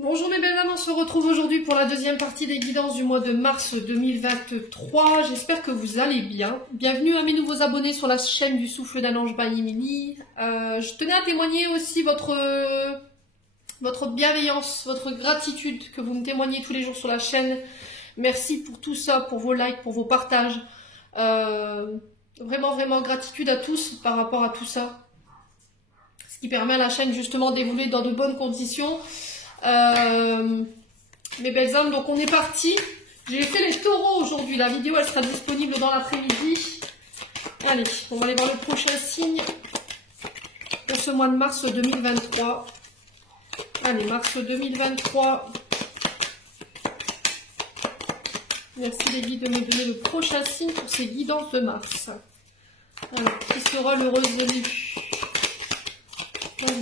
Bonjour mes belles âmes, on se retrouve aujourd'hui pour la deuxième partie des guidances du mois de mars 2023. J'espère que vous allez bien. Bienvenue à mes nouveaux abonnés sur la chaîne du Souffle d'un Ange by Emily. Je tenais à témoigner aussi votre bienveillance, votre gratitude que vous me témoignez tous les jours sur la chaîne. Merci pour tout ça, pour vos likes, pour vos partages. Vraiment gratitude à tous par rapport à tout ça. Ce qui permet à la chaîne justement d'évoluer dans de bonnes conditions. Mes belles âmes, donc on est parti. J'ai fait les taureaux aujourd'hui. La vidéo elle sera disponible dans l'après-midi. Allez, on va aller voir le prochain signe pour ce mois de mars 2023. Allez, mars 2023. Merci les guides de me donner le prochain signe pour ces guidances de mars. Alors, qui sera l'heureuse élue? Allez.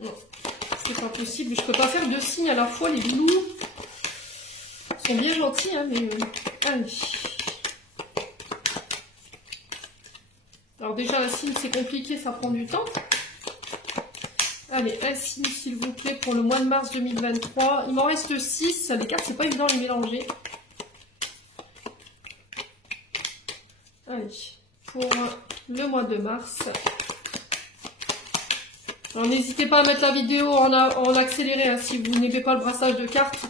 Non, c'est pas possible. Je peux pas faire deux signes à la fois. Les loups sont bien gentils, hein, mais allez. Alors déjà, un signe c'est compliqué, ça prend du temps. Allez, un signe s'il vous plaît pour le mois de mars 2023. Il m'en reste 6. Les cartes, c'est pas évident de les mélanger. Allez, pour le mois de mars. Alors n'hésitez pas à mettre la vidéo en accéléré hein, si vous n'aimez pas le brassage de cartes.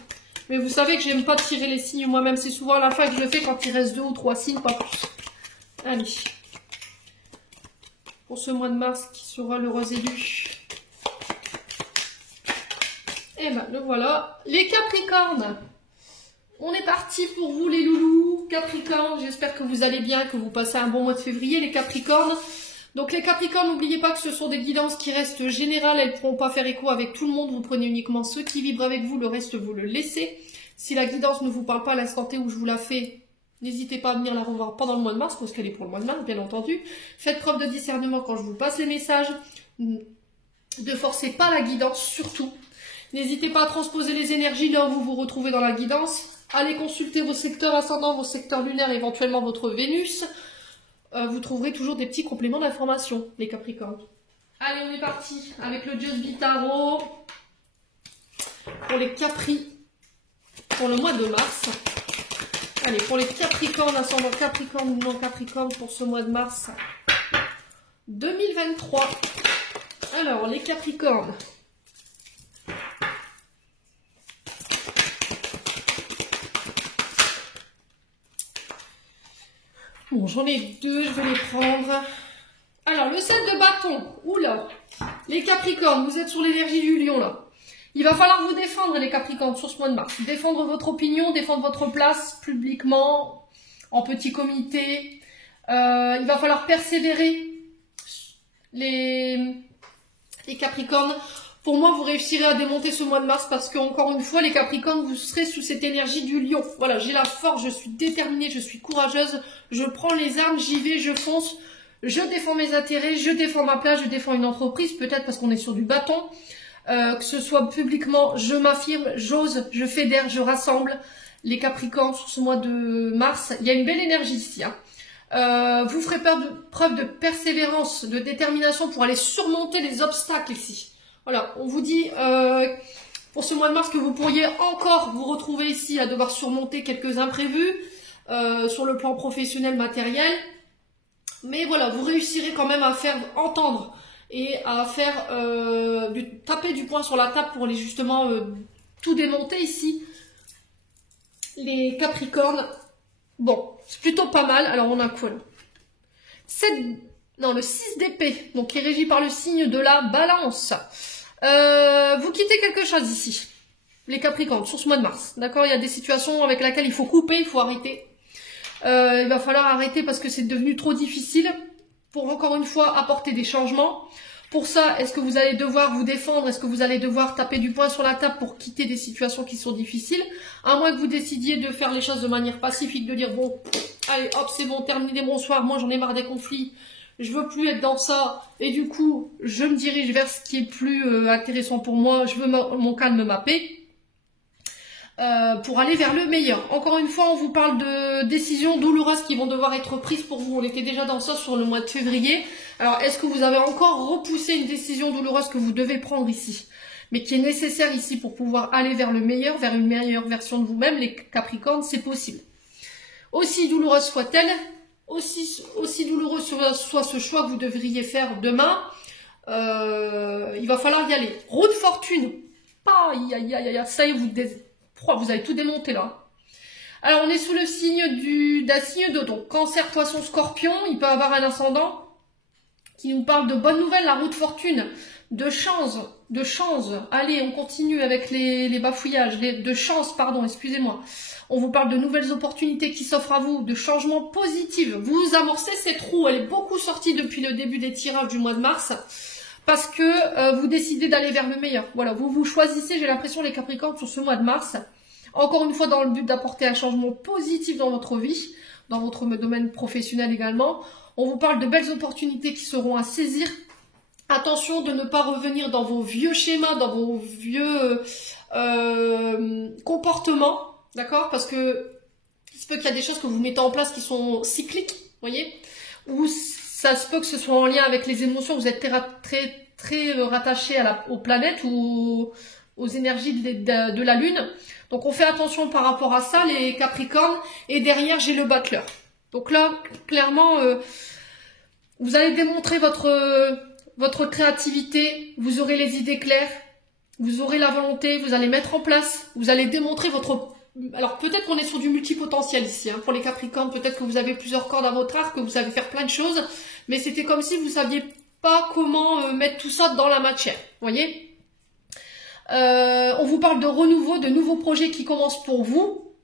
Mais vous savez que j'aime pas tirer les signes moi-même. C'est souvent à la fin que je le fais quand il reste 2 ou 3 signes, pas plus. Allez. Pour ce mois de mars, qui sera l'heureuse élue? Et ben le voilà. Les Capricornes. On est parti pour vous les loulous. Capricorne, j'espère que vous allez bien, que vous passez un bon mois de février les Capricornes. Donc les Capricornes, n'oubliez pas que ce sont des guidances qui restent générales, elles ne pourront pas faire écho avec tout le monde, vous prenez uniquement ceux qui vibrent avec vous, le reste vous le laissez. Si la guidance ne vous parle pas à l'instant T où je vous la fais, n'hésitez pas à venir la revoir pendant le mois de mars, parce qu'elle est pour le mois de mars, bien entendu. Faites preuve de discernement quand je vous passe les messages, ne forcez pas la guidance, surtout. N'hésitez pas à transposer les énergies là où vous vous retrouvez dans la guidance. Allez consulter vos secteurs ascendants, vos secteurs lunaires, éventuellement votre Vénus. Vous trouverez toujours des petits compléments d'information, les Capricornes. Allez, on est parti avec le Just Be Tarot pour les Capri pour le mois de mars. Allez, pour les Capricornes, ascendant Capricorne ou non Capricorne pour ce mois de mars 2023. Alors, les Capricornes. Bon, j'en ai deux, je vais les prendre. Alors, le 7 de bâton. Oula. Les Capricornes, vous êtes sur l'énergie du lion, là. Il va falloir vous défendre, les Capricornes, sur ce mois de mars. Défendre votre opinion, défendre votre place publiquement, en petit comité. Il va falloir persévérer. Les Capricornes. Pour moi, vous réussirez à démonter ce mois de mars parce que, encore une fois, les Capricornes, vous serez sous cette énergie du lion. Voilà, j'ai la force, je suis déterminée, je suis courageuse, je prends les armes, j'y vais, je fonce, je défends mes intérêts, je défends ma place, je défends une entreprise, peut-être parce qu'on est sur du bâton. Que ce soit publiquement, je m'affirme, j'ose, je fédère, je rassemble. Les Capricornes, sur ce mois de mars, il y a une belle énergie ici. Hein. Vous ferez preuve de persévérance, de détermination pour aller surmonter les obstacles ici. Voilà, on vous dit pour ce mois de mars que vous pourriez encore vous retrouver ici à devoir surmonter quelques imprévus sur le plan professionnel, matériel. Mais voilà, vous réussirez quand même à faire entendre et à faire taper du poing sur la table pour aller justement tout démonter ici. Les Capricornes, bon, c'est plutôt pas mal. Alors on a quoi là? Le 6 d'épée, donc qui est régi par le signe de la balance. Vous quittez quelque chose ici, les Capricornes, sur ce mois de mars. D'accord, il y a des situations avec lesquelles il faut couper, il faut arrêter. Il va falloir arrêter parce que c'est devenu trop difficile pour, encore une fois, apporter des changements. Pour ça, est-ce que vous allez devoir vous défendre? Est-ce que vous allez devoir taper du poing sur la table pour quitter des situations qui sont difficiles? À moins que vous décidiez de faire les choses de manière pacifique, de dire, bon, allez, hop, c'est bon, terminez, bonsoir, moi j'en ai marre des conflits. Je veux plus être dans ça, et du coup, je me dirige vers ce qui est plus intéressant pour moi, je veux mon calme, ma paix. pour aller vers le meilleur. Encore une fois, on vous parle de décisions douloureuses qui vont devoir être prises pour vous. On était déjà dans ça sur le mois de février. Alors, est-ce que vous avez encore repoussé une décision douloureuse que vous devez prendre ici, mais qui est nécessaire ici pour pouvoir aller vers le meilleur, vers une meilleure version de vous-même, les Capricornes, c'est possible. Aussi douloureuse soit-elle, aussi douloureux soit ce choix que vous devriez faire demain, il va falloir y aller. Roue de fortune, ça y est, vous avez tout démonté là. Alors on est sous le signe d'un signe de donc Cancer, Poisson, Scorpion. Il peut avoir un ascendant qui nous parle de bonnes nouvelles, la roue de fortune, de chance. Allez, on continue avec les bafouillages, de chance, pardon, excusez-moi. On vous parle de nouvelles opportunités qui s'offrent à vous, de changements positifs. Vous amorcez cette roue, elle est beaucoup sortie depuis le début des tirages du mois de mars, parce que vous décidez d'aller vers le meilleur. Voilà, vous choisissez, j'ai l'impression, les Capricornes sur ce mois de mars. Encore une fois, dans le but d'apporter un changement positif dans votre vie, dans votre domaine professionnel également. On vous parle de belles opportunités qui seront à saisir. Attention de ne pas revenir dans vos vieux schémas, dans vos vieux comportements, d'accord? Parce que il se peut qu'il y a des choses que vous mettez en place qui sont cycliques, voyez? Ou ça se peut que ce soit en lien avec les émotions, vous êtes très rattaché aux planètes ou aux énergies de la Lune. Donc on fait attention par rapport à ça, les Capricornes. Et derrière, j'ai le battleur. Donc là, clairement, vous allez démontrer votre créativité, vous aurez les idées claires, vous aurez la volonté, vous allez mettre en place, vous allez démontrer votre... Alors peut-être qu'on est sur du multipotentiel ici, hein, pour les Capricornes, peut-être que vous avez plusieurs cordes à votre arc, que vous savez faire plein de choses, mais c'était comme si vous ne saviez pas comment mettre tout ça dans la matière, voyez. On vous parle de renouveau, de nouveaux projets qui commencent pour vous.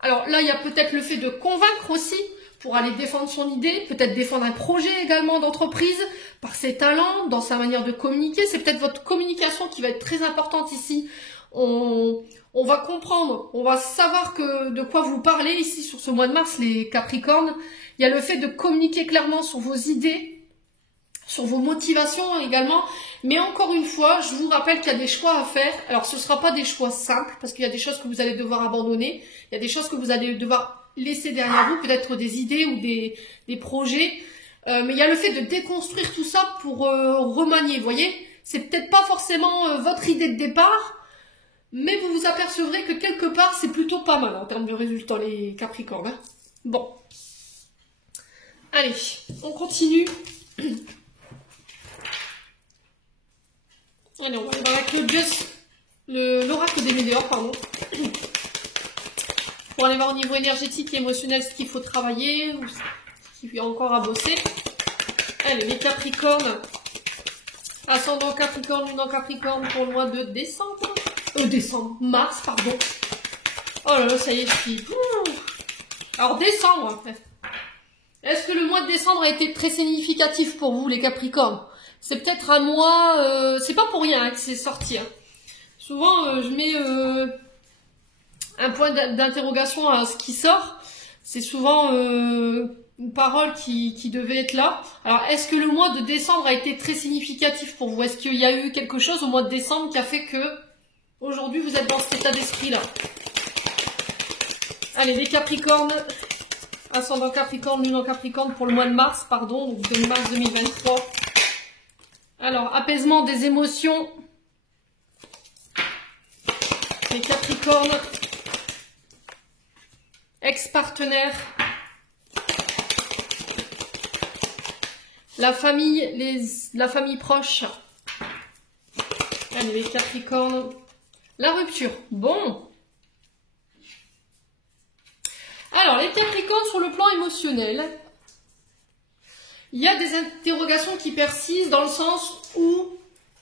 Alors là, il y a peut-être le fait de convaincre aussi, pour aller défendre son idée, peut-être défendre un projet également d'entreprise, par ses talents, dans sa manière de communiquer. C'est peut-être votre communication qui va être très importante ici. On va comprendre, on va savoir de quoi vous parlez ici sur ce mois de mars, les Capricornes. Il y a le fait de communiquer clairement sur vos idées, sur vos motivations également. Mais encore une fois, je vous rappelle qu'il y a des choix à faire. Alors ce ne sera pas des choix simples, parce qu'il y a des choses que vous allez devoir abandonner. Il y a des choses que vous allez devoir laisser derrière vous, peut-être des idées ou des projets. Mais il y a le fait de déconstruire tout ça pour remanier, vous voyez. C'est peut-être pas forcément votre idée de départ, mais vous vous apercevrez que quelque part, c'est plutôt pas mal en termes de résultats, les Capricornes. Hein. Bon. Allez, on continue. Allez, on va aller avec l'oracle des météores, pardon. Pour aller voir au niveau énergétique et émotionnel ce qu'il faut travailler, ou ce qu'il y a encore à bosser. Allez, les Capricornes. Ascendant Capricorne, lunan Capricorne pour le mois de décembre. Mars, pardon. Oh là là, ça y est, je suis... Alors, décembre, après. Est-ce que le mois de décembre a été très significatif pour vous, les Capricornes? C'est peut-être un mois... c'est pas pour rien hein, que c'est sorti. Hein. Souvent, je mets un point d'interrogation à ce qui sort. C'est souvent une parole qui devait être là. Alors, est-ce que le mois de décembre a été très significatif pour vous? Est-ce qu'il y a eu quelque chose au mois de décembre qui a fait que aujourd'hui vous êtes dans cet état d'esprit-là? Allez, les Capricornes, ascendant Capricorne, lunan Capricorne pour le mois de mars, pardon, donc de mars 2023. Alors, apaisement des émotions. Les Capricornes, ex-partenaire, la famille, la famille proche. Allez, les Capricornes, la rupture. Bon. Alors, les Capricornes sur le plan émotionnel, il y a des interrogations qui persistent dans le sens où,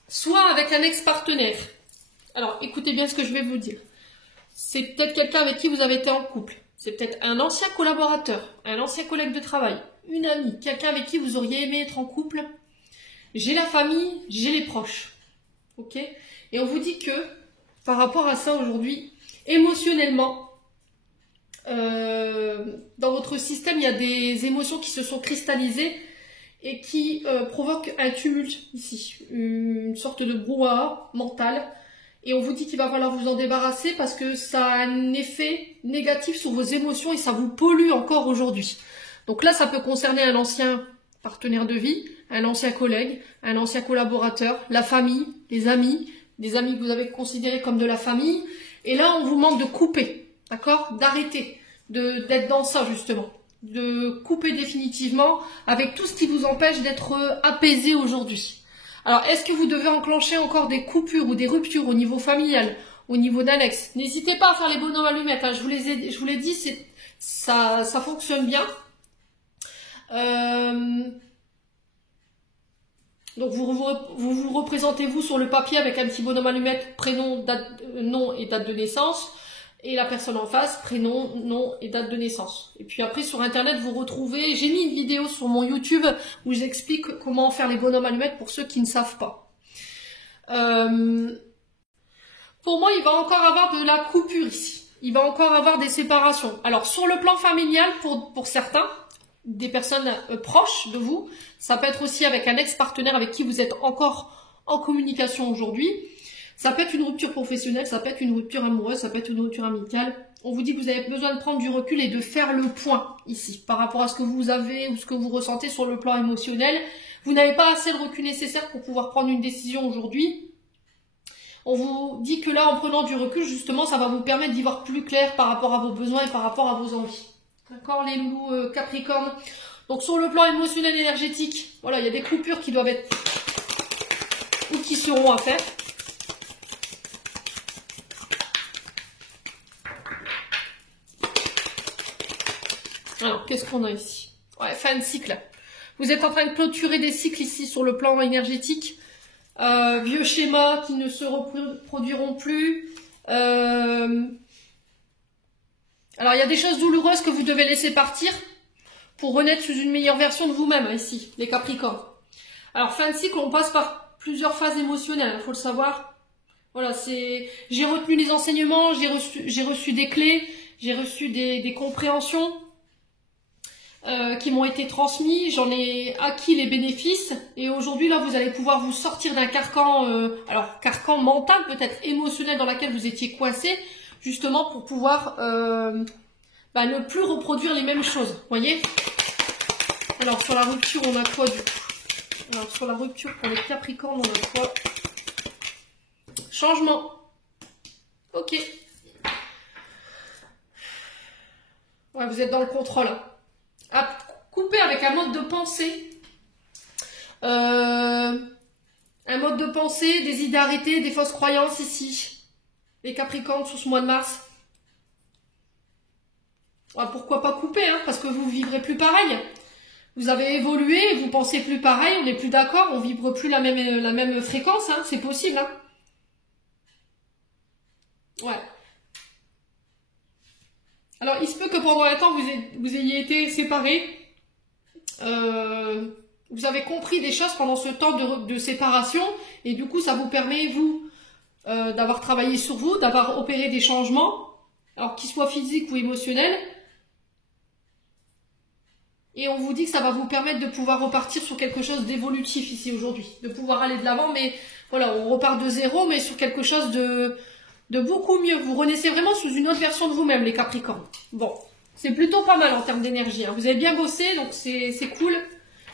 soit avec un ex-partenaire. Alors, écoutez bien ce que je vais vous dire. C'est peut-être quelqu'un avec qui vous avez été en couple. C'est peut-être un ancien collaborateur, un ancien collègue de travail, une amie, quelqu'un avec qui vous auriez aimé être en couple. J'ai la famille, j'ai les proches. Ok? Et on vous dit que, par rapport à ça aujourd'hui, émotionnellement, dans votre système, il y a des émotions qui se sont cristallisées et qui provoquent un tumulte ici, une sorte de brouhaha mental. Et on vous dit qu'il va falloir vous en débarrasser parce que ça a un effet négatif sur vos émotions et ça vous pollue encore aujourd'hui. Donc là, ça peut concerner un ancien partenaire de vie, un ancien collègue, un ancien collaborateur, la famille, les amis, des amis que vous avez considérés comme de la famille. Et là, on vous demande de couper, d'accord? D'arrêter, d'être dans ça justement. De couper définitivement avec tout ce qui vous empêche d'être apaisé aujourd'hui. Alors, est-ce que vous devez enclencher encore des coupures ou des ruptures au niveau familial, au niveau d'un ex? N'hésitez pas à faire les bonhommes allumettes, hein. Je vous l'ai dit, ça fonctionne bien. Donc, vous représentez vous sur le papier avec un petit bonhomme allumette, prénom, date, nom et date de naissance. Et la personne en face, prénom, nom et date de naissance. Et puis après, sur Internet, vous retrouvez... J'ai mis une vidéo sur mon YouTube où j'explique comment faire les bonhommes allumettes pour ceux qui ne savent pas. Pour moi, il va encore avoir de la coupure ici. Il va encore avoir des séparations. Alors, sur le plan familial, pour certains, des personnes proches de vous, ça peut être aussi avec un ex-partenaire avec qui vous êtes encore en communication aujourd'hui. Ça peut être une rupture professionnelle, ça peut être une rupture amoureuse, ça peut être une rupture amicale. On vous dit que vous avez besoin de prendre du recul et de faire le point ici par rapport à ce que vous avez ou ce que vous ressentez sur le plan émotionnel. Vous n'avez pas assez de recul nécessaire pour pouvoir prendre une décision aujourd'hui. On vous dit que là, en prenant du recul, justement, ça va vous permettre d'y voir plus clair par rapport à vos besoins et par rapport à vos envies. D'accord, les loulous Capricorne. Donc sur le plan émotionnel et énergétique, voilà, il y a des coupures qui doivent être ou qui seront à faire. Alors, qu'est-ce qu'on a ici? Ouais, fin de cycle. Vous êtes en train de clôturer des cycles ici sur le plan énergétique. Vieux schémas qui ne se reproduiront plus. Alors, il y a des choses douloureuses que vous devez laisser partir pour renaître sous une meilleure version de vous-même, ici, les Capricornes. Alors, fin de cycle, on passe par plusieurs phases émotionnelles, il faut le savoir. Voilà, j'ai retenu les enseignements, j'ai reçu des clés, j'ai reçu des compréhensions. Qui m'ont été transmis, j'en ai acquis les bénéfices et aujourd'hui là vous allez pouvoir vous sortir d'un carcan, alors carcan mental peut-être émotionnel dans lequel vous étiez coincé, justement pour pouvoir ne plus reproduire les mêmes choses, voyez. Alors sur la rupture on a quoi du coup? Alors sur la rupture pour les Capricornes on a quoi? Changement. Ok. Ouais, vous êtes dans le contrôle. À couper avec un mode de pensée, un mode de pensée, des idées arrêtées, des fausses croyances ici, les Capricornes sur ce mois de mars. Ouais, pourquoi pas couper, hein, parce que vous ne vivrez plus pareil. Vous avez évolué, vous pensez plus pareil, on n'est plus d'accord, on vibre plus la même fréquence, hein, c'est possible. Hein. Ouais. Alors, il se peut que pendant un temps, vous ayez été séparés. Vous avez compris des choses pendant ce temps de séparation. Et du coup, ça vous permet, vous, d'avoir travaillé sur vous, d'avoir opéré des changements, alors qu'ils soient physiques ou émotionnels. Et on vous dit que ça va vous permettre de pouvoir repartir sur quelque chose d'évolutif ici aujourd'hui. De pouvoir aller de l'avant, mais voilà, on repart de zéro, mais sur quelque chose de beaucoup mieux. Vous renaissez vraiment sous une autre version de vous-même, les Capricornes. Bon, c'est plutôt pas mal en termes d'énergie. Hein. Vous avez bien bossé, donc c'est cool.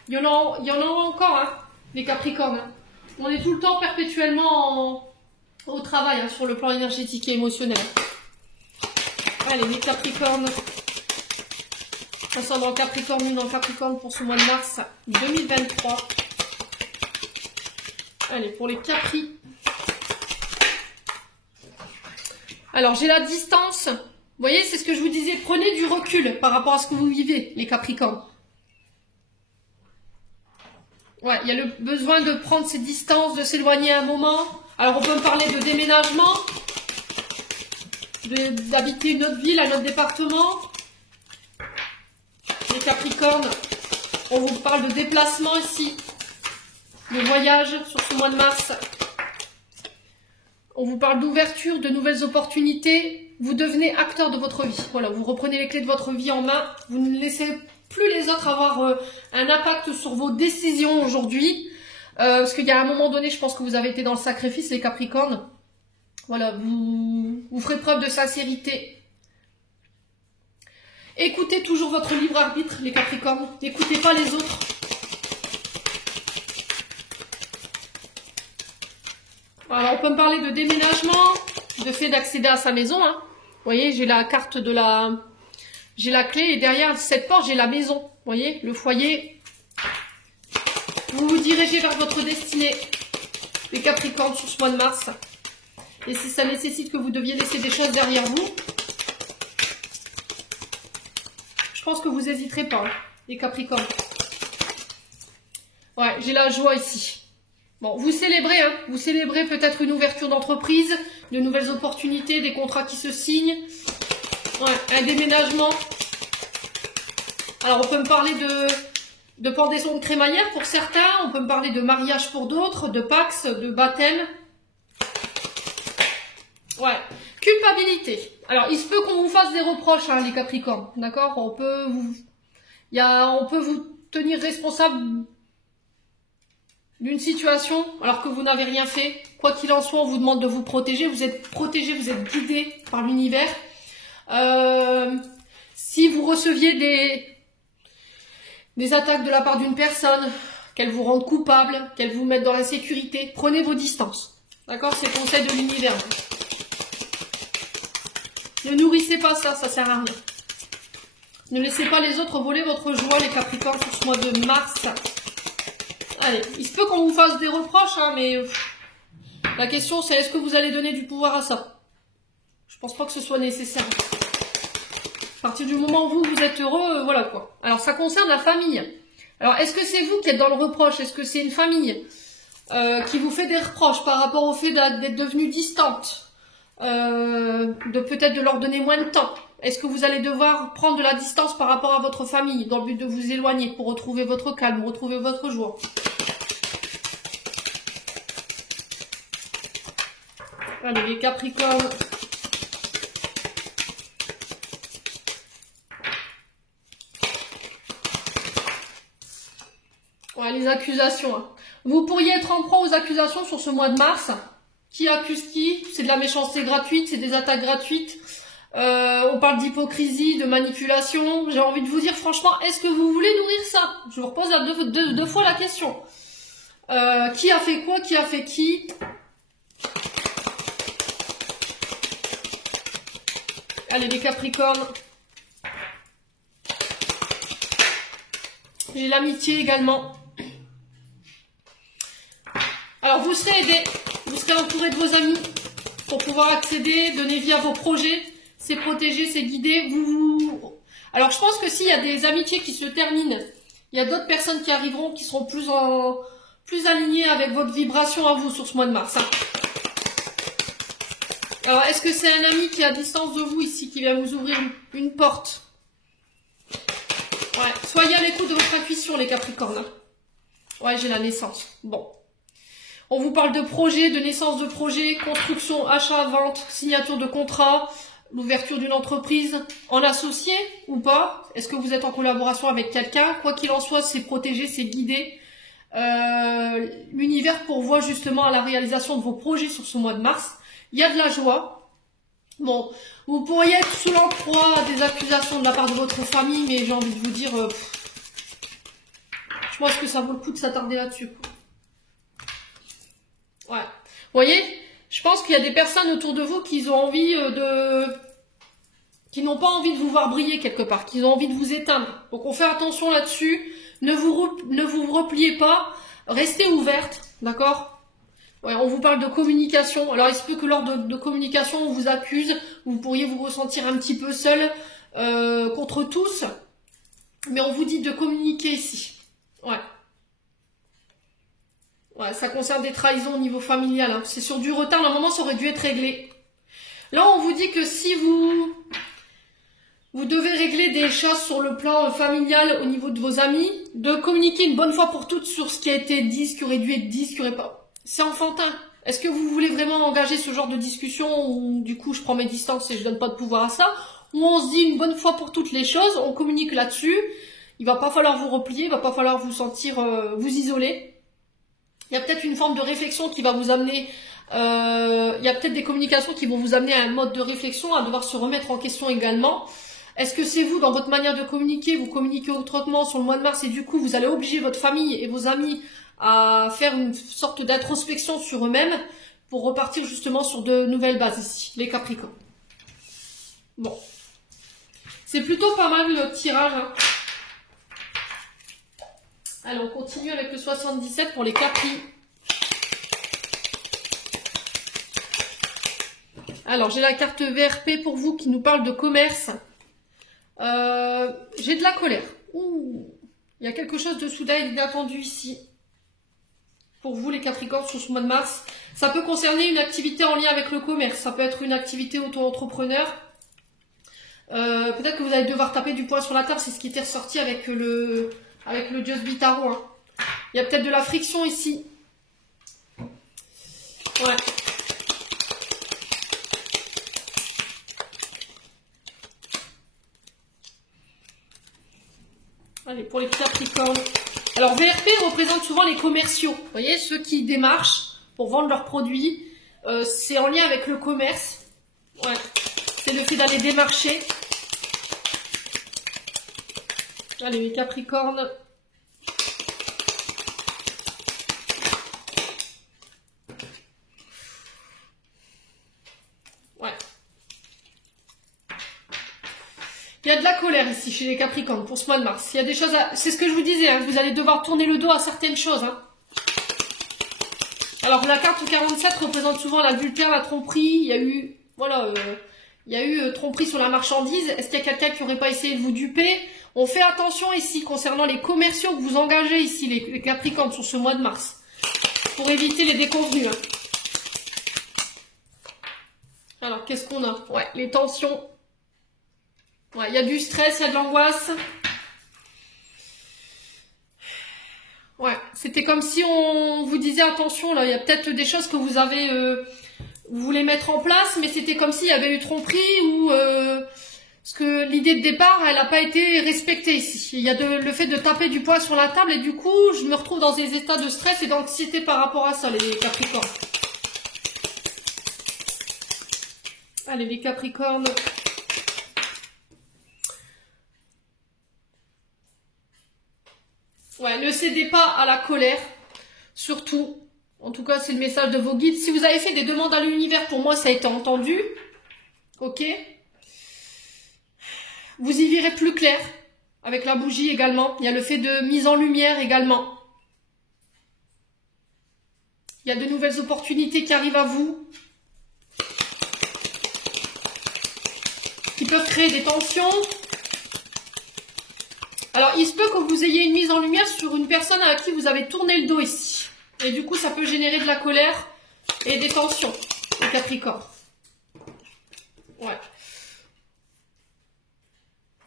Il y en a encore, hein, les Capricornes. Hein. On est tout le temps perpétuellement au travail hein, sur le plan énergétique et émotionnel. Allez, les Capricornes. Ascendant Capricorne, Lune en Capricorne pour ce mois de mars 2023. Allez, pour les Capri. Alors, j'ai la distance. Vous voyez, c'est ce que je vous disais. Prenez du recul par rapport à ce que vous vivez, les Capricornes. Ouais, il y a le besoin de prendre ses distances, de s'éloigner un moment. Alors, on peut me parler de déménagement, d'habiter une autre ville, un autre département. Les Capricornes, on vous parle de déplacement ici, de voyage sur ce mois de mars. On vous parle d'ouverture, de nouvelles opportunités. Vous devenez acteur de votre vie. Voilà, vous reprenez les clés de votre vie en main. Vous ne laissez plus les autres avoir un impact sur vos décisions aujourd'hui. Parce qu'il y a un moment donné, je pense que vous avez été dans le sacrifice, les Capricornes. Voilà, vous ferez preuve de sincérité. Écoutez toujours votre libre arbitre, les Capricornes. N'écoutez pas les autres. Alors, on peut me parler de déménagement, de fait d'accéder à sa maison. Hein. Vous voyez, j'ai la carte de la... J'ai la clé et derrière cette porte, j'ai la maison. Vous voyez, le foyer. Vous vous dirigez vers votre destinée, les Capricornes, sur ce mois de mars. Et si ça nécessite que vous deviez laisser des choses derrière vous, je pense que vous n'hésiterez pas, hein, les Capricornes. Ouais, j'ai la joie ici. Bon, vous célébrez, hein, vous célébrez peut-être une ouverture d'entreprise, de nouvelles opportunités, des contrats qui se signent. Ouais, un déménagement. Alors, on peut me parler de pendaison de crémaillère pour certains, on peut me parler de mariage pour d'autres, de pax, de baptême. Ouais, culpabilité. Alors, il se peut qu'on vous fasse des reproches, hein, les Capricornes, d'accord? On peut vous tenir responsable d'une situation alors que vous n'avez rien fait. Quoi qu'il en soit, on vous demande de vous protéger. Vous êtes protégé, vous êtes guidé par l'univers. Si vous receviez des attaques de la part d'une personne, qu'elle vous rende coupable, qu'elle vous mette dans l'insécurité, prenez vos distances. D'accord? C'est le conseil de l'univers. Ne nourrissez pas ça, ça sert à rien. Ne laissez pas les autres voler votre joie, les Capricornes, sur ce mois de mars. Allez, il se peut qu'on vous fasse des reproches, hein, mais la question c'est est-ce que vous allez donner du pouvoir à ça? Je pense pas que ce soit nécessaire. À partir du moment où vous êtes heureux, voilà quoi. Alors ça concerne la famille. Alors est-ce que c'est vous qui êtes dans le reproche? Est-ce que c'est une famille qui vous fait des reproches par rapport au fait d'être devenue distante? De peut-être de leur donner moins de temps. Est-ce que vous allez devoir prendre de la distance par rapport à votre famille dans le but de vous éloigner pour retrouver votre calme, retrouver votre joie? Allez, les Capricornes. Ouais, les accusations. Hein. Vous pourriez être en proie aux accusations sur ce mois de mars. Qui accuse qui? C'est de la méchanceté gratuite, c'est des attaques gratuites. On parle d'hypocrisie, de manipulation. J'ai envie de vous dire franchement, est-ce que vous voulez nourrir ça? Je vous repose deux fois la question. Qui a fait quoi? Qui a fait qui? Allez, les Capricornes. J'ai l'amitié également. Alors, vous serez aidé. Vous serez entouré de vos amis pour pouvoir accéder, donner vie à vos projets. C'est protégé, c'est guidé. Alors, je pense que s'il y a des amitiés qui se terminent, il y a d'autres personnes qui arriveront qui seront plus alignées avec votre vibration à vous sur ce mois de mars. Hein. Alors, est-ce que c'est un ami qui est à distance de vous ici, qui vient vous ouvrir une porte? Ouais, soyez à l'écoute de votre intuition, les Capricornes. Ouais, j'ai la naissance. Bon. On vous parle de projet, de naissance de projet, construction, achat, vente, signature de contrat, l'ouverture d'une entreprise, en associé ou pas? Est-ce que vous êtes en collaboration avec quelqu'un? Quoi qu'il en soit, c'est protégé, c'est guidé. L'univers pourvoit justement à la réalisation de vos projets sur ce mois de mars. Il y a de la joie. Bon, vous pourriez être sous l'emploi des accusations de la part de votre famille, mais j'ai envie de vous dire, je pense que ça vaut le coup de s'attarder là-dessus. Ouais. Vous voyez, je pense qu'il y a des personnes autour de vous qui ont envie qui n'ont pas envie de vous voir briller quelque part, qui ont envie de vous éteindre. Donc on fait attention là-dessus. Ne vous repliez pas. Restez ouverte, d'accord? Ouais, on vous parle de communication. Alors il se peut que lors de communication, on vous accuse. Vous pourriez vous ressentir un petit peu seul contre tous. Mais on vous dit de communiquer ici. Ouais. Ouais, ça concerne des trahisons au niveau familial. Hein. C'est sur du retard. Normalement, ça aurait dû être réglé. Là, on vous dit que si vous devez régler des choses sur le plan familial au niveau de vos amis, de communiquer une bonne fois pour toutes sur ce qui a été dit, ce qui aurait dû être dit, ce qui aurait pas. C'est enfantin. Est-ce que vous voulez vraiment engager ce genre de discussion où du coup je prends mes distances et je donne pas de pouvoir à ça, où on se dit une bonne fois pour toutes les choses, on communique là-dessus, il va pas falloir vous replier, il va pas falloir vous sentir vous isoler. Il y a peut-être une forme de réflexion qui va vous amener Il y a peut-être des communications qui vont vous amener à un mode de réflexion, à devoir se remettre en question également. Est-ce que c'est vous, dans votre manière de communiquer, vous communiquez autrement sur le mois de mars et du coup, vous allez obliger votre famille et vos amis à faire une sorte d'introspection sur eux-mêmes pour repartir justement sur de nouvelles bases ici, les Capricornes. Bon. C'est plutôt pas mal le tirage. Hein. Allez, on continue avec le 77 pour les Capri. Alors, j'ai la carte VRP pour vous qui nous parle de commerce. J'ai de la colère. Ouh, il y a quelque chose de soudain et d'inattendu ici. Pour vous, les Capricornes, sur ce mois de mars. Ça peut concerner une activité en lien avec le commerce. Ça peut être une activité auto-entrepreneur. Peut-être que vous allez devoir taper du poing sur la table. C'est ce qui était ressorti avec le Just Be Tarot. Hein. Il y a peut-être de la friction ici. Ouais. Allez, pour les Capricornes. Alors, VRP représente souvent les commerciaux. Vous voyez, ceux qui démarchent pour vendre leurs produits. C'est en lien avec le commerce. Ouais. C'est le fait d'aller démarcher. Allez, les Capricornes. Ouais. Il y a de la colère ici chez les Capricornes pour ce mois de mars. Il y a des choses à... C'est ce que je vous disais, hein, vous allez devoir tourner le dos à certaines choses. Hein. Alors la carte 47 représente souvent l'adultère, la tromperie. Il y a eu, voilà, il y a eu tromperie sur la marchandise. Est-ce qu'il y a quelqu'un qui n'aurait pas essayé de vous duper? On fait attention ici concernant les commerciaux que vous engagez ici, les Capricornes, sur ce mois de mars. Pour éviter les déconvenus. Hein. Alors qu'est-ce qu'on a? Ouais, les tensions. Ouais, il y a du stress, il y a de l'angoisse. Ouais, c'était comme si on vous disait attention, là, il y a peut-être des choses que vous avez, vous voulez mettre en place, mais c'était comme s'il y avait eu tromperie ou parce que l'idée de départ, elle n'a pas été respectée ici. Il y a le fait de taper du poing sur la table et du coup, je me retrouve dans des états de stress et d'anxiété par rapport à ça, les Capricornes. Allez, les Capricornes. Ouais, ne cédez pas à la colère, surtout. En tout cas, c'est le message de vos guides. Si vous avez fait des demandes à l'univers, pour moi, ça a été entendu. Ok. Vous y verrez plus clair, avec la bougie également. Il y a le fait de mise en lumière également. Il y a de nouvelles opportunités qui arrivent à vous. Qui peuvent créer des tensions. Alors, il se peut que vous ayez une mise en lumière sur une personne à qui vous avez tourné le dos ici. Et du coup, ça peut générer de la colère et des tensions, les Capricornes. Ouais.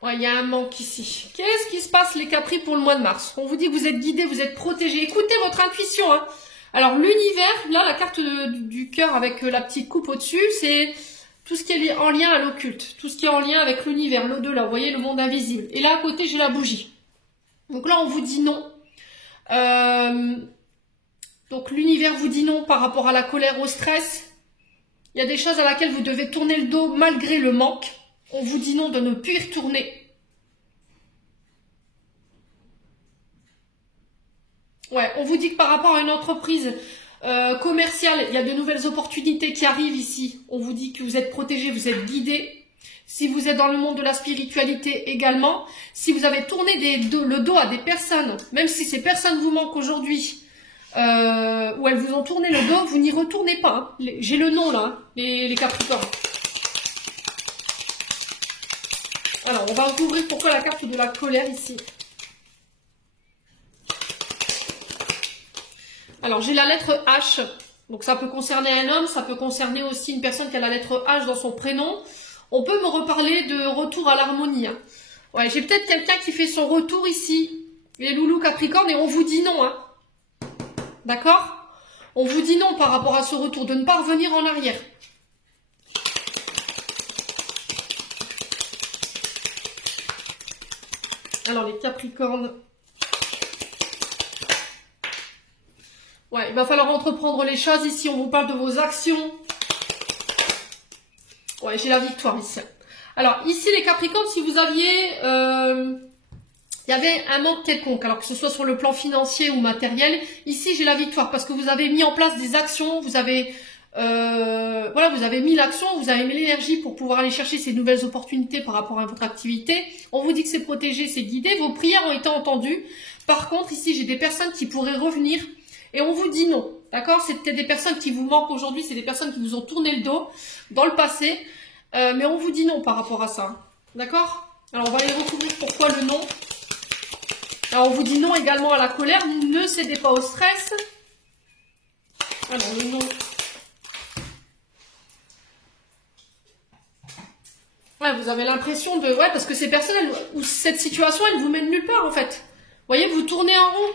Ouais, il y a un manque ici. Qu'est-ce qui se passe, les Capri, pour le mois de mars? On vous dit que vous êtes guidés, vous êtes protégés. Écoutez votre intuition. Hein. Alors, l'univers, là, la carte du cœur avec la petite coupe au-dessus, c'est... tout ce qui est en lien à l'occulte, tout ce qui est en lien avec l'univers, l'au-delà, vous voyez, le monde invisible. Et là, à côté, j'ai la bougie. Donc là, on vous dit non. Donc l'univers vous dit non par rapport à la colère, au stress. Il y a des choses à laquelle vous devez tourner le dos malgré le manque. On vous dit non de ne plus y retourner. Ouais, on vous dit que par rapport à une entreprise... commercial, il y a de nouvelles opportunités qui arrivent ici. On vous dit que vous êtes protégés, vous êtes guidés. Si vous êtes dans le monde de la spiritualité également, si vous avez tourné le dos à des personnes, même si ces personnes vous manquent aujourd'hui, ou elles vous ont tourné le dos, vous n'y retournez pas. Hein. J'ai le nom là, hein, les Capricornes. Alors, on va ouvrir pourquoi la carte de la colère ici. Alors, j'ai la lettre H. Donc, ça peut concerner un homme, ça peut concerner aussi une personne qui a la lettre H dans son prénom. On peut me reparler de retour à l'harmonie. Hein. Ouais, j'ai peut-être quelqu'un qui fait son retour ici. Les loulous Capricorne, et on vous dit non. Hein. D'accord? On vous dit non par rapport à ce retour, de ne pas revenir en arrière. Alors, les Capricornes... Ouais, il va falloir entreprendre les choses. Ici, on vous parle de vos actions. Ouais, j'ai la victoire ici. Alors, ici, les Capricornes, si vous aviez... il y avait un manque quelconque, alors que ce soit sur le plan financier ou matériel. Ici, j'ai la victoire parce que vous avez mis en place des actions, vous avez... voilà, vous avez mis l'action, vous avez mis l'énergie pour pouvoir aller chercher ces nouvelles opportunités par rapport à votre activité. On vous dit que c'est protégé, c'est guidé, vos prières ont été entendues. Par contre, ici, j'ai des personnes qui pourraient revenir et on vous dit non. D'accord? C'est peut-être des personnes qui vous manquent aujourd'hui, c'est des personnes qui vous ont tourné le dos dans le passé. Mais on vous dit non par rapport à ça. D'accord? Alors, on va aller recouvrir pourquoi le non. Alors, on vous dit non également à la colère. Ne cédez pas au stress. Alors, le non. Ouais, vous avez l'impression de... Ouais, parce que ces personnes, ou cette situation, elle vous mène nulle part, en fait. Vous voyez, vous tournez en rond.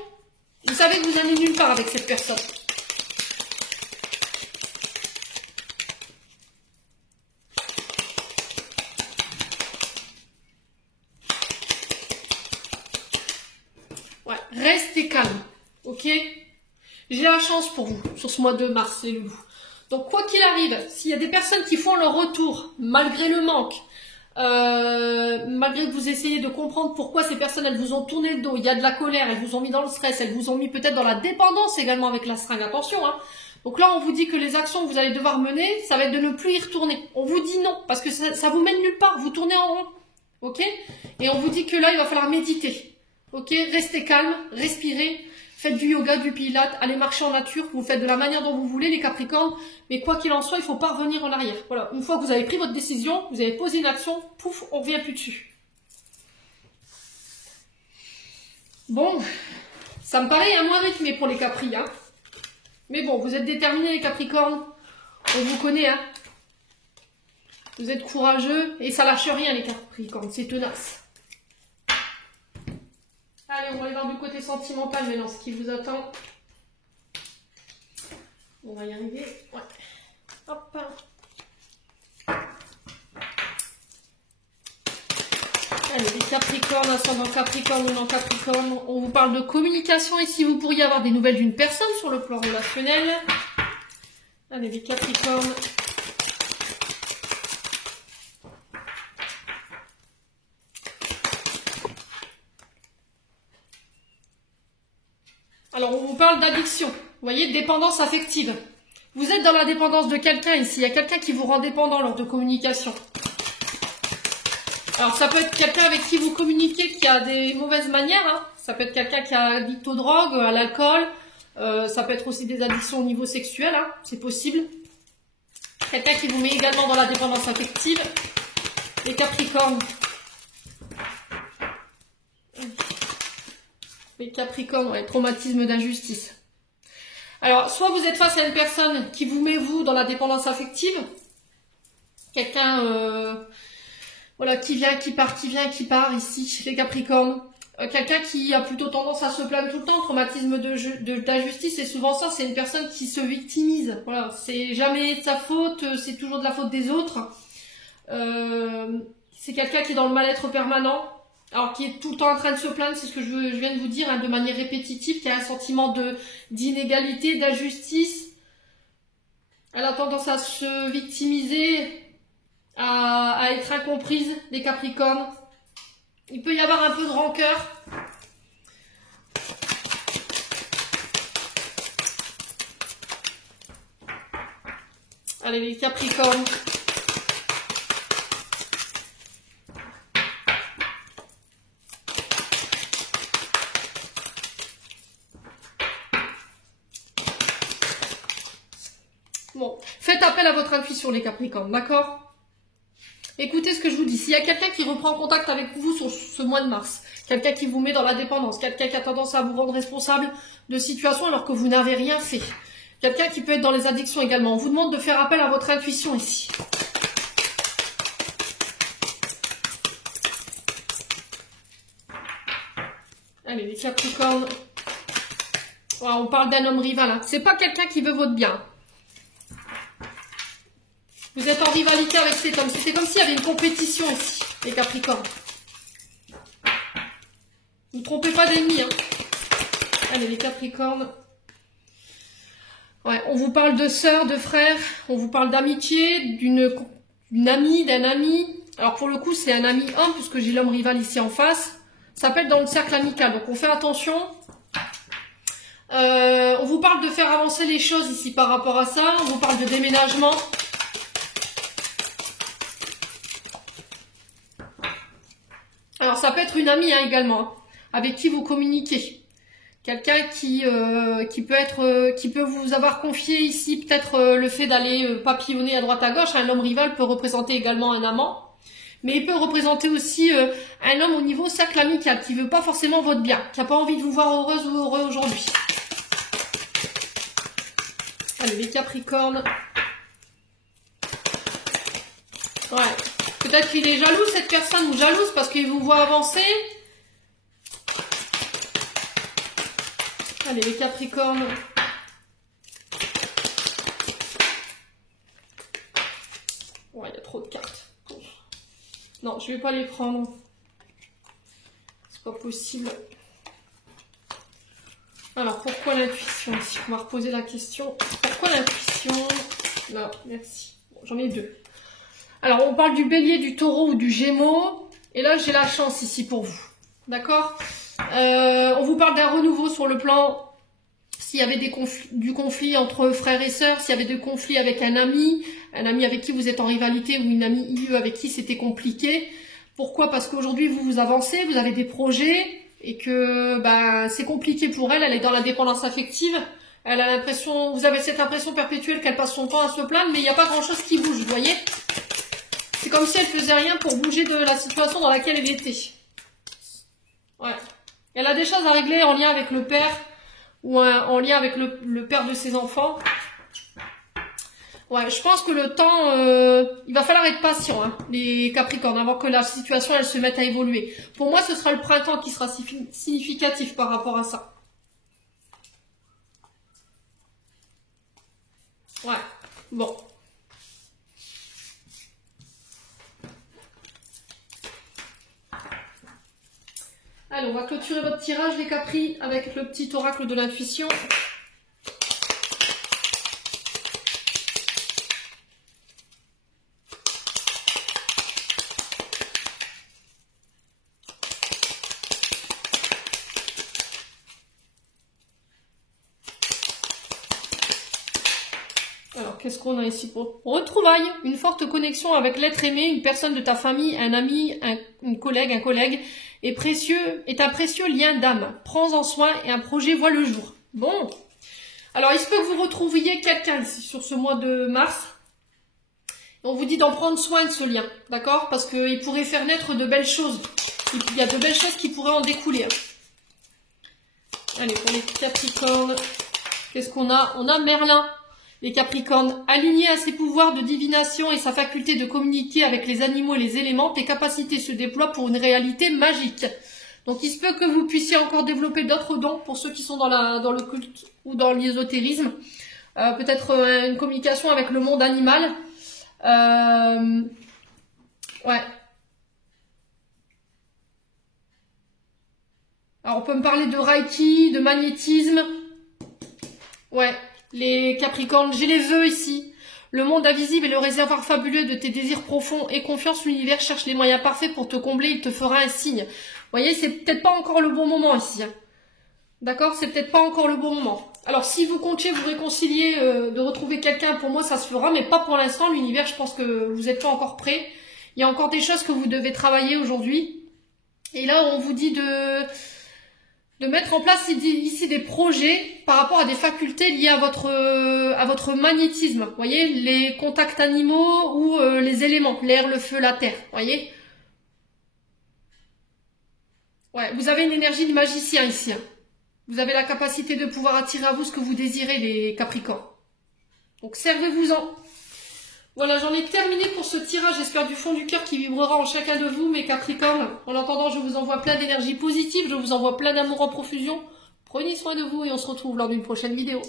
Vous savez que vous allez nulle part avec cette personne. Ouais, restez calme, ok? J'ai la chance pour vous sur ce mois de mars, les loulous. Donc, quoi qu'il arrive, s'il y a des personnes qui font leur retour, malgré le manque, malgré que vous essayez de comprendre pourquoi ces personnes, elles vous ont tourné le dos, il y a de la colère, elles vous ont mis dans le stress, elles vous ont mis peut-être dans la dépendance également avec la seringue, attention, hein. Donc là, on vous dit que les actions que vous allez devoir mener, ça va être de ne plus y retourner. On vous dit non, parce que ça vous mène nulle part, vous tournez en rond, ok? Et on vous dit que là, il va falloir méditer, ok? Restez calme, respirez. Faites du yoga, du pilates, allez marcher en nature, vous faites de la manière dont vous voulez les Capricornes, mais quoi qu'il en soit, il ne faut pas revenir en arrière. Voilà, une fois que vous avez pris votre décision, vous avez posé une action, pouf, on ne revient plus dessus. Bon, ça me paraît un moins rythmé pour les Capri, hein. Mais bon, vous êtes déterminés les Capricornes, on vous connaît, hein. Vous êtes courageux et ça lâche rien les Capricornes, c'est tenace. Allez, on va aller voir du côté sentimental maintenant, ce qui vous attend. On va y arriver. Ouais. Hop. Allez, les Capricornes, ascendant Capricorne ou non Capricorne. On vous parle de communication ici. Vous pourriez avoir des nouvelles d'une personne sur le plan relationnel. Allez, les Capricornes. Alors, on vous parle d'addiction. Vous voyez, dépendance affective. Vous êtes dans la dépendance de quelqu'un ici. Il y a quelqu'un qui vous rend dépendant lors de communication. Alors, ça peut être quelqu'un avec qui vous communiquez qui a des mauvaises manières. Hein. Ça peut être quelqu'un qui est addict aux drogues, à l'alcool. Ça peut être aussi des addictions au niveau sexuel. Hein. C'est possible. Quelqu'un qui vous met également dans la dépendance affective. Les Capricornes. Les Capricornes, ouais, traumatisme d'injustice. Alors, soit vous êtes face à une personne qui vous met, vous, dans la dépendance affective. Quelqu'un, voilà, qui vient, qui part, ici, les Capricornes. Quelqu'un qui a plutôt tendance à se plaindre tout le temps, traumatisme d'injustice, et souvent ça, c'est une personne qui se victimise. Voilà, c'est jamais de sa faute, c'est toujours de la faute des autres. C'est quelqu'un qui est dans le mal-être permanent. Alors, qui est tout le temps en train de se plaindre, c'est ce que je viens de vous dire, hein, de manière répétitive, qui a un sentiment d'inégalité, d'injustice. Elle a tendance à se victimiser, à être incomprise, les Capricornes. Il peut y avoir un peu de rancœur. Allez, les Capricornes. Bon, faites appel à votre intuition les Capricornes, d'accord? Écoutez ce que je vous dis. S'il y a quelqu'un qui reprend contact avec vous sur ce mois de mars, quelqu'un qui vous met dans la dépendance, quelqu'un qui a tendance à vous rendre responsable de situations alors que vous n'avez rien fait, quelqu'un qui peut être dans les addictions également, on vous demande de faire appel à votre intuition ici. Allez, les Capricornes. Voilà, on parle d'un homme rival. Hein. C'est pas quelqu'un qui veut votre bien. Vous êtes en rivalité avec cet homme. C'est comme s'il y avait une compétition ici, les Capricornes. Ne vous trompez pas d'ennemis. Hein. Allez, les Capricornes. Ouais, on vous parle de sœur, de frère, on vous parle d'amitié, d'une amie, d'un ami. Alors pour le coup, c'est un ami homme, puisque j'ai l'homme rival ici en face. Ça peut être dans le cercle amical, donc on fait attention. On vous parle de faire avancer les choses ici par rapport à ça. On vous parle de déménagement. Alors ça peut être une amie hein, également, hein, avec qui vous communiquez. Quelqu'un qui peut vous avoir confié ici peut-être le fait d'aller papillonner à droite à gauche. Un homme rival peut représenter également un amant. Mais il peut représenter aussi un homme au niveau cercle amical qui veut pas forcément votre bien, qui n'a pas envie de vous voir heureuse ou heureux aujourd'hui. Allez, les Capricornes. Ouais. Peut-être qu'il est jaloux, cette personne, ou jalouse parce qu'il vous voit avancer. Allez, les Capricornes. Ouais, il y a trop de cartes. Non, je vais pas les prendre. C'est pas possible. Alors, pourquoi l'intuition ici? On va reposer la question. Pourquoi l'intuition? Non, merci. Bon, j'en ai deux. Alors, on parle du bélier, du taureau ou du gémeaux. Et là, j'ai la chance ici pour vous. D'accord? On vous parle d'un renouveau sur le plan... S'il y avait du conflit entre frères et sœurs, s'il y avait des conflits avec un ami avec qui vous êtes en rivalité ou une amie IE avec qui c'était compliqué. Pourquoi? Parce qu'aujourd'hui, vous avancez, vous avez des projets et que c'est compliqué pour elle. Elle est dans la dépendance affective. Elle a l'impression, vous avez cette impression perpétuelle qu'elle passe son temps à se plaindre, mais il n'y a pas grand-chose qui bouge, vous voyez? C'est comme si elle faisait rien pour bouger de la situation dans laquelle elle était. Ouais. Elle a des choses à régler en lien avec le père ou en lien avec le père de ses enfants. Ouais, je pense que le temps, il va falloir être patient, hein, les Capricornes, avant que la situation elle se mette à évoluer. Pour moi, ce sera le printemps qui sera significatif par rapport à ça. Ouais, bon. Allez, on va clôturer votre tirage, les Capris, avec le petit oracle de l'intuition. Alors, qu'est-ce qu'on a ici pour retrouvailles? Une forte connexion avec l'être aimé, une personne de ta famille, un ami, un collègue est un précieux lien d'âme. Prends-en soin et un projet voit le jour. Bon. Alors, il se peut que vous retrouviez quelqu'un ici sur ce mois de mars. On vous dit d'en prendre soin de ce lien, d'accord? Parce qu'il pourrait faire naître de belles choses. Il y a de belles choses qui pourraient en découler. Allez, pour les Capricornes, qu'est-ce qu'on a? On a Merlin. Les Capricornes, alignés à ses pouvoirs de divination et sa faculté de communiquer avec les animaux et les éléments, tes capacités se déploient pour une réalité magique. Donc il se peut que vous puissiez encore développer d'autres dons pour ceux qui sont dans le culte ou dans l'ésotérisme. Peut-être une communication avec le monde animal. Ouais. Alors on peut me parler de Reiki, de magnétisme. Ouais. Les Capricornes, j'ai les vœux ici. Le monde invisible est le réservoir fabuleux de tes désirs profonds et confiance. L'univers cherche les moyens parfaits pour te combler. Il te fera un signe. Vous voyez, c'est peut-être pas encore le bon moment ici. D'accord? C'est peut-être pas encore le bon moment. Alors, si vous comptiez vous réconcilier, de retrouver quelqu'un, pour moi, ça se fera, mais pas pour l'instant. L'univers, je pense que vous n'êtes pas encore prêt. Il y a encore des choses que vous devez travailler aujourd'hui. Et là, on vous dit de mettre en place ici des projets par rapport à des facultés liées à votre magnétisme. Vous voyez, les contacts animaux ou les éléments, l'air, le feu, la terre. Vous voyez? Ouais, vous avez une énergie de magicien ici. Hein. Vous avez la capacité de pouvoir attirer à vous ce que vous désirez, les Capricornes. Donc, servez-vous-en. Voilà, j'en ai terminé pour ce tirage, j'espère du fond du cœur qui vibrera en chacun de vous, mes Capricornes. En attendant, je vous envoie plein d'énergie positive, je vous envoie plein d'amour en profusion. Prenez soin de vous et on se retrouve lors d'une prochaine vidéo.